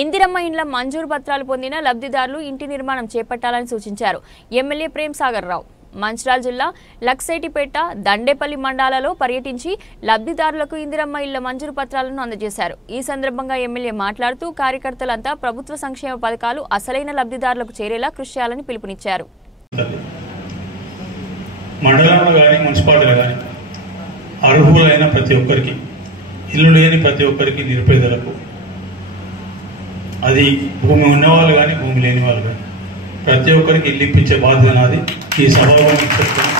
ఇందిరమ్మ ఇండ్ల మంజూరు పత్రాలు పొందిన లబ్ధిదారులు ఇంటి నిర్మాణం చేపట్టాలని సూచించారు ఎమ్మెల్యే ప్రేమ్ సాగర్ రావు. మంచిర్యాల జిల్లా లక్సేటిపేట, దండేపల్లి మండలాలలో పర్యటించి లబ్ధిదారులకు ఇందిరమ్మ ఇళ్ల మంజూరు పత్రాలను అందజేశారు. ఈ సందర్భంగా ఎమ్మెల్యే మాట్లాడుతూ కార్యకర్తలంతా ప్రభుత్వ సంక్షేమ పథకాలు అసలైన లబ్ధిదారులకు చేరేలా కృషి చేయాలని పిలుపునిచ్చారు. మండలంలో కానీ మున్సిపాలిటీలో కానీ అర్హులైన ప్రతి ఒక్కరికి, ఇల్లు లేని ప్రతి ఒక్కరికి, నిరుపేదలకు, అది భూమి ఉన్నవాళ్ళు కానీ భూమి లేని వాళ్ళు కానీ ప్రతి ఒక్కరికి ఇల్లు ఇప్పించే బాధ్యత నాది. ఈ సభలో చెప్తాను,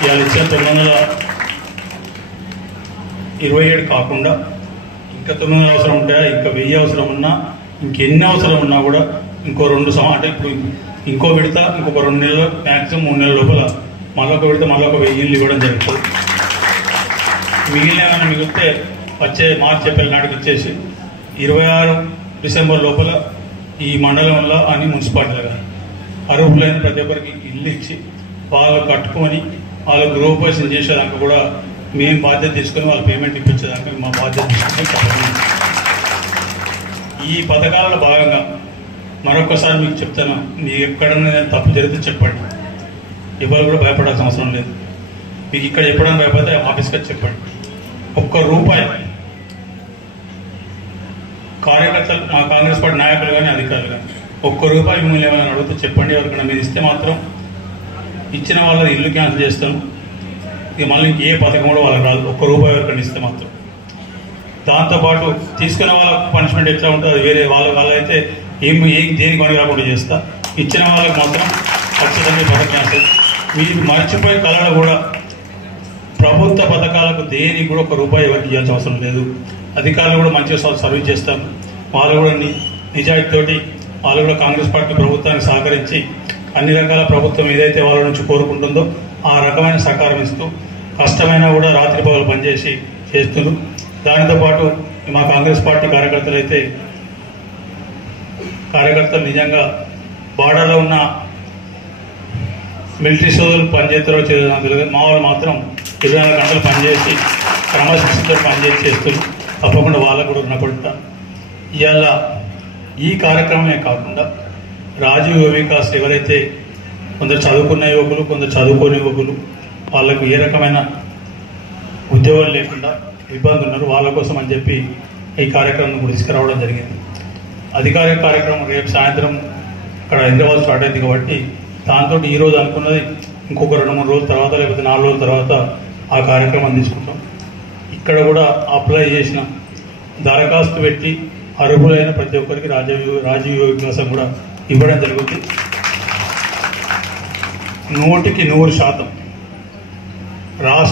ఇవాళ ఇచ్చే 927 కాకుండా ఇంకా 900 అవసరం ఉంటాయా, ఇంకా 1000 అవసరం ఉన్నా, ఇంకెన్ని అవసరం ఉన్నా కూడా ఇంకో 2 అంటే ఇప్పుడు ఇంకో విడత ఇంకొక 2 నెలలు, మ్యాక్సిమం 3 నెలల లోపల మళ్ళొక విడత మళ్ళొక 1000 ఇల్లు ఇవ్వడం జరుగుతుంది. మిగిలిన మిగిలితే వచ్చే మార్చి ఏప్రిల్ నాటికి ఇచ్చేసి 26 డిసెంబర్ లోపల ఈ మండలంలో అని మున్సిపాలిటీలు కానీ అర్హులైన ప్రతి ఒక్కరికి ఇల్లు ఇచ్చి వాళ్ళు కట్టుకొని వాళ్ళు గృహోపేషన్ చేసేదాకా కూడా మేము బాధ్యత తీసుకొని వాళ్ళ పేమెంట్ ఇప్పించేదాకా మా బాధ్యత తీసుకొని ఈ పథకాలలో భాగంగా మరొకసారి మీకు చెప్తాను, మీకు ఎక్కడన్నా తప్పు జరిగితే చెప్పండి. ఎవరు కూడా భయపడాల్సిన అవసరం లేదు. మీకు ఇక్కడ చెప్పడం భయపడితే ఆఫీస్కి వచ్చి చెప్పండి. ₹1 కార్యకర్తలు, మా కాంగ్రెస్ పార్టీ నాయకులు కానీ అధికారులు కానీ ₹1 మిమ్మల్ని ఏమైనా అడిగితే చెప్పండి. ఎవరికైనా మీరు ఇస్తే మాత్రం ఇచ్చిన వాళ్ళది ఇల్లు క్యాన్సిల్ చేస్తాను. ఇక మళ్ళీ ఏ పథకం కూడా వాళ్ళకి రాదు. ₹1 ఎవరికైనా ఇస్తే మాత్రం. దాంతోపాటు తీసుకున్న వాళ్ళకు పనిష్మెంట్ ఎట్లా ఉంటుంది, వేరే వాళ్ళైతే ఏం దేనికి పని కాకుండా చేస్తా. ఇచ్చిన వాళ్ళకి మాత్రం ఖచ్చితంగా పథకం క్యాన్సిల్. మీరు మర్చిపోయి కళలు కూడా ప్రభుత్వ పథకాలకు దేనికి కూడా ₹1 ఎవరికి ఇవ్వాల్సిన అవసరం లేదు. అధికారులు కూడా మంచిగా సర్వీస్ చేస్తారు. వాళ్ళు కూడా నిజాయితీతోటి వాళ్ళు కూడా కాంగ్రెస్ పార్టీ ప్రభుత్వానికి సహకరించి అన్ని రకాల ప్రభుత్వం ఏదైతే వాళ్ళ నుంచి కోరుకుంటుందో ఆ రకమైన సహకారం ఇస్తూ కష్టమైనా కూడా రాత్రి పగలు పనిచేసి చేస్తున్నారు. దానితో పాటు మా కాంగ్రెస్ పార్టీ కార్యకర్తలు నిజంగా బార్డర్లో ఉన్న మిలిటరీ సోదరులు పనిచేస్తారో చేయలేదు, మా వాళ్ళు మాత్రం 24 గంటలు పనిచేసి క్రమశిక్షణతో పనిచేసి చేస్తున్నారు. తప్పకుండా వాళ్ళకు కూడా రుణపడతా. ఇవాళ ఈ కార్యక్రమమే కాకుండా రాజీవ్ యువ వికాస్ ఎవరైతే కొందరు చదువుకున్న యువకులు, కొందరు చదువుకోని యువకులు, వాళ్ళకు ఏ రకమైన ఉద్యోగాలు లేకుండా ఇబ్బంది ఉన్నారు, వాళ్ళ కోసం అని చెప్పి ఈ కార్యక్రమం కూడా తీసుకురావడం జరిగింది. అధికారిక కార్యక్రమం రేపు సాయంత్రం ఇక్కడ హైదరాబాద్ స్టార్ట్ అయింది కాబట్టి దాంతో ఈరోజు అనుకున్నది ఇంకొక 2-3 రోజుల తర్వాత లేకపోతే 4 రోజుల తర్వాత ఆ కార్యక్రమం తీసుకుంటాం. ఇక్కడ కూడా అప్లై చేసిన దరఖాస్తు పెట్టి అర్హులైన ప్రతి ఒక్కరికి రాజీవ్ యువ వికాసం కూడా ఇవ్వడం జరుగుతుంది. 100% రాష్ట్ర